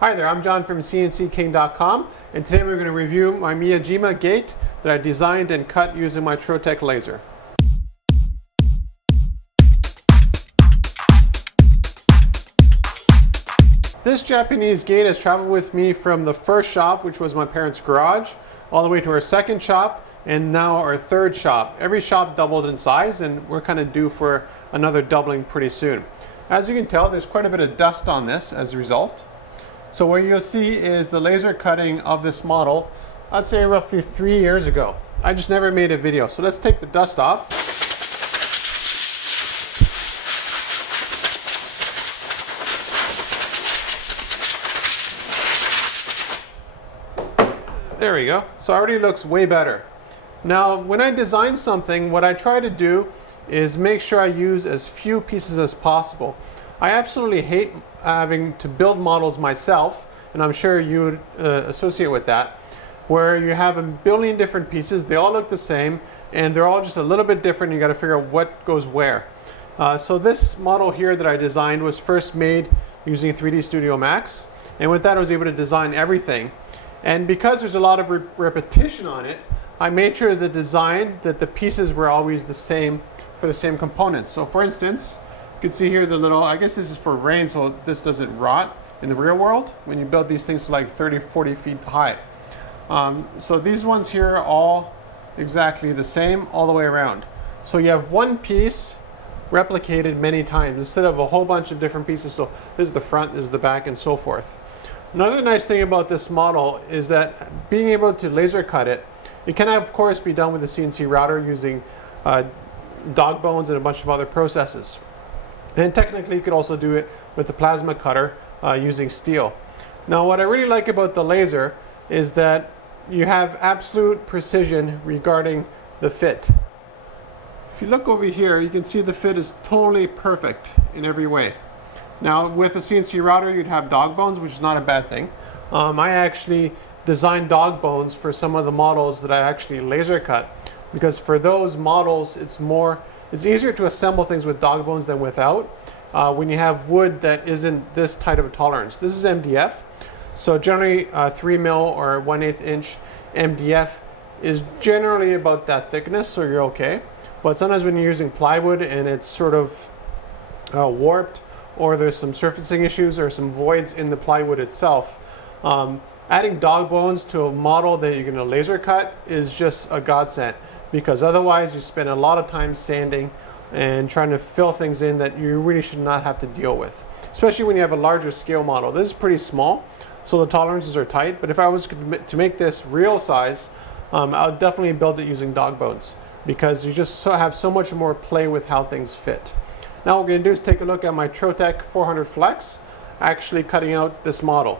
Hi there, I'm John from CNCKing.com, and today we're going to review my Miyajima Gate that I designed and cut using my Trotec laser. This Japanese gate has traveled with me from the first shop, which was my parents' garage, all the way to our second shop, and now our third shop. Every shop doubled in size, and we're kind of due for another doubling pretty soon. As you can tell, there's quite a bit of dust on this as a result. So what you'll see is the laser cutting of this model, I'd say roughly 3 years ago. I just never made a video. So let's take the dust off. There we go. So it already looks way better. Now, when I design something, what I try to do is make sure I use as few pieces as possible. I absolutely hate having to build models myself, and I'm sure you would associate with that, where you have a billion different pieces, they all look the same, and they're all just a little bit different. You got to figure out what goes where. So this model here that I designed was first made using 3D Studio Max, and with that I was able to design everything. And because there's a lot of repetition on it, I made sure the design that the pieces were always the same for the same components. So for instance, you can see here the little, I guess this is for rain, so this doesn't rot in the real world when you build these things to like 30, 40 feet high. So these ones here are all exactly the same all the way around. So you have one piece replicated many times instead of a whole bunch of different pieces. So this is the front, this is the back, and so forth. Another nice thing about this model is that being able to laser cut it, it can of course be done with a CNC router using dog bones and a bunch of other processes. And technically you could also do it with the plasma cutter using steel. Now what I really like about the laser is that you have absolute precision regarding the fit. If you look over here, you can see the fit is totally perfect in every way. Now with a CNC router you'd have dog bones, which is not a bad thing. I actually designed dog bones for some of the models that I actually laser cut, because for those models it's easier to assemble things with dog bones than without when you have wood that isn't this tight of a tolerance. This is MDF, so generally 3 mil or 1/8 inch MDF is generally about that thickness, so you're okay. But sometimes when you're using plywood and it's sort of warped, or there's some surfacing issues or some voids in the plywood itself, adding dog bones to a model that you're going to laser cut is just a godsend, because otherwise you spend a lot of time sanding and trying to fill things in that you really should not have to deal with, especially when you have a larger scale model. This is pretty small, so the tolerances are tight, but if I was to make this real size, I would definitely build it using dog bones, because you just have so much more play with how things fit. Now what we're going to do is take a look at my Trotec 400 Flex, actually cutting out this model.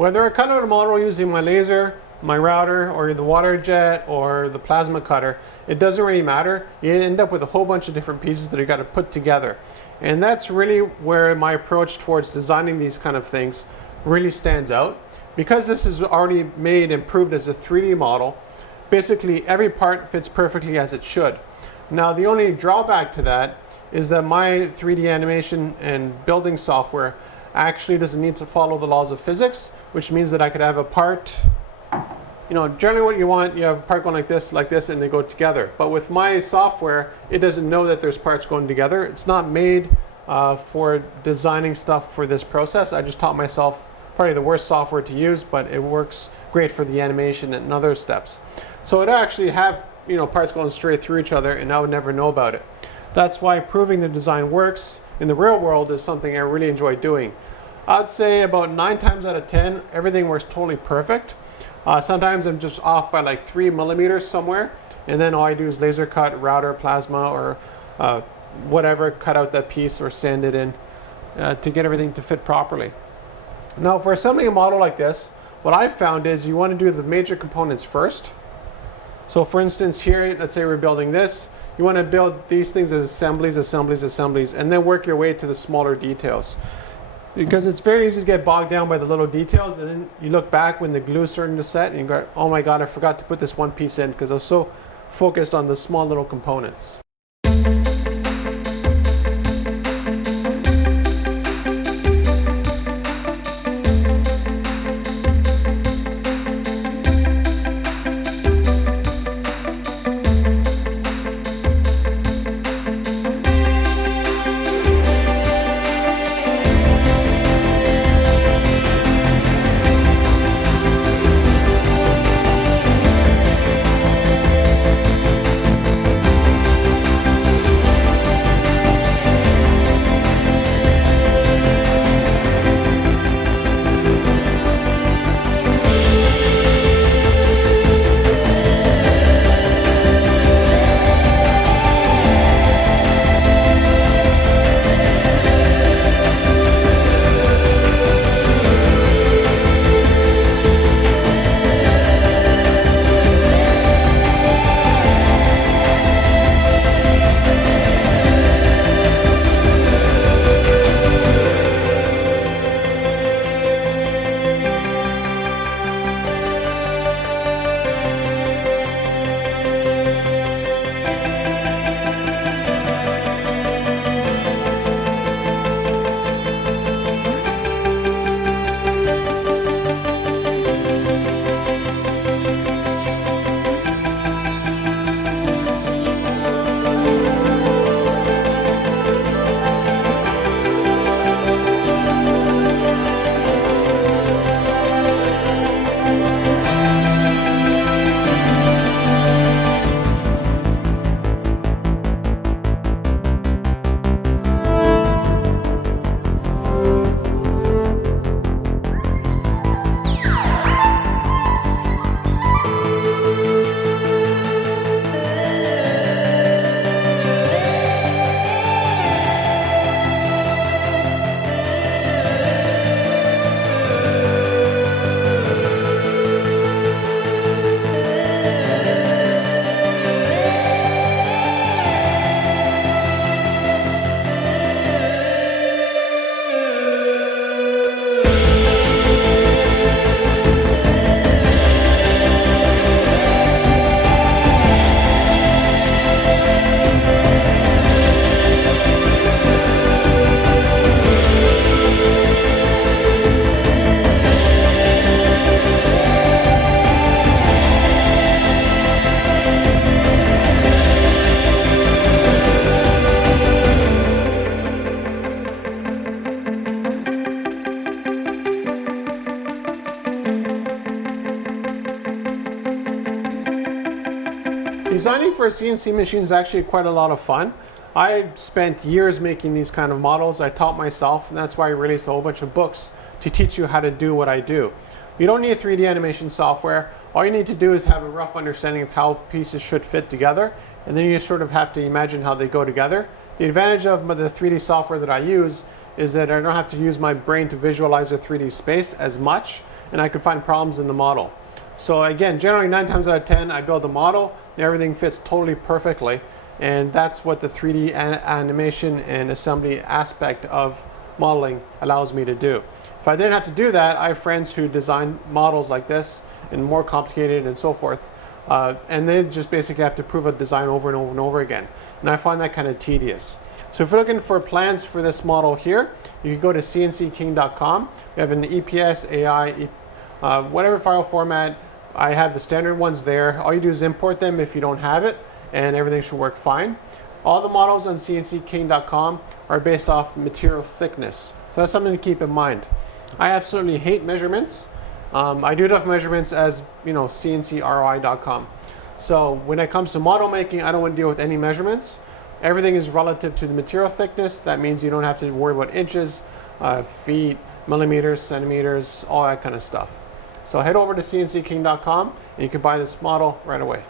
Whether I cut out a model using my laser, my router, or the water jet, or the plasma cutter, it doesn't really matter. You end up with a whole bunch of different pieces that you got to put together. And that's really where my approach towards designing these kind of things really stands out. Because this is already made and proved as a 3D model, basically every part fits perfectly as it should. Now the only drawback to that is that my 3D animation and building software actually doesn't need to follow the laws of physics, which means that I could have a part, generally what you want, you have a part going like this, and they go together. But with my software, it doesn't know that there's parts going together. It's not made for designing stuff for this process. I just taught myself probably the worst software to use, but it works great for the animation and other steps. So it actually have parts going straight through each other, and I would never know about it. That's why proving the design works in the real world is something I really enjoy doing. I'd say about 9 times out of 10, everything works totally perfect. Sometimes I'm just off by like 3 millimeters somewhere, and then all I do is laser cut, router, plasma, or whatever, cut out that piece or sand it in to get everything to fit properly. Now for assembling a model like this, what I've found is you want to do the major components first. So for instance here, let's say we're building this, you want to build these things as assemblies, and then work your way to the smaller details. Because it's very easy to get bogged down by the little details, and then you look back when the glue's starting to set and you go, oh my god, I forgot to put this one piece in because I was so focused on the small little components. Designing for a CNC machine is actually quite a lot of fun. I spent years making these kind of models. I taught myself, and that's why I released a whole bunch of books to teach you how to do what I do. You don't need 3D animation software. All you need to do is have a rough understanding of how pieces should fit together, and then you sort of have to imagine how they go together. The advantage of the 3D software that I use is that I don't have to use my brain to visualize a 3D space as much, and I can find problems in the model. So again, generally 9 times out of 10, I build a model and everything fits totally perfectly. And that's what the 3D animation and assembly aspect of modeling allows me to do. If I didn't have to do that, I have friends who design models like this and more complicated and so forth. And they just basically have to prove a design over and over and over again. And I find that kind of tedious. So if you're looking for plans for this model here, you can go to CNCKing.com. We have an EPS, AI, whatever file format. I have the standard ones there. All you do is import them if you don't have it, and everything should work fine. All the models on CNCKing.com are based off material thickness. So that's something to keep in mind. I absolutely hate measurements. I do enough measurements as, CNCROI.com. So when it comes to model making, I don't want to deal with any measurements. Everything is relative to the material thickness. That means you don't have to worry about inches, feet, millimeters, centimeters, all that kind of stuff. So head over to CNCKing.com and you can buy this model right away.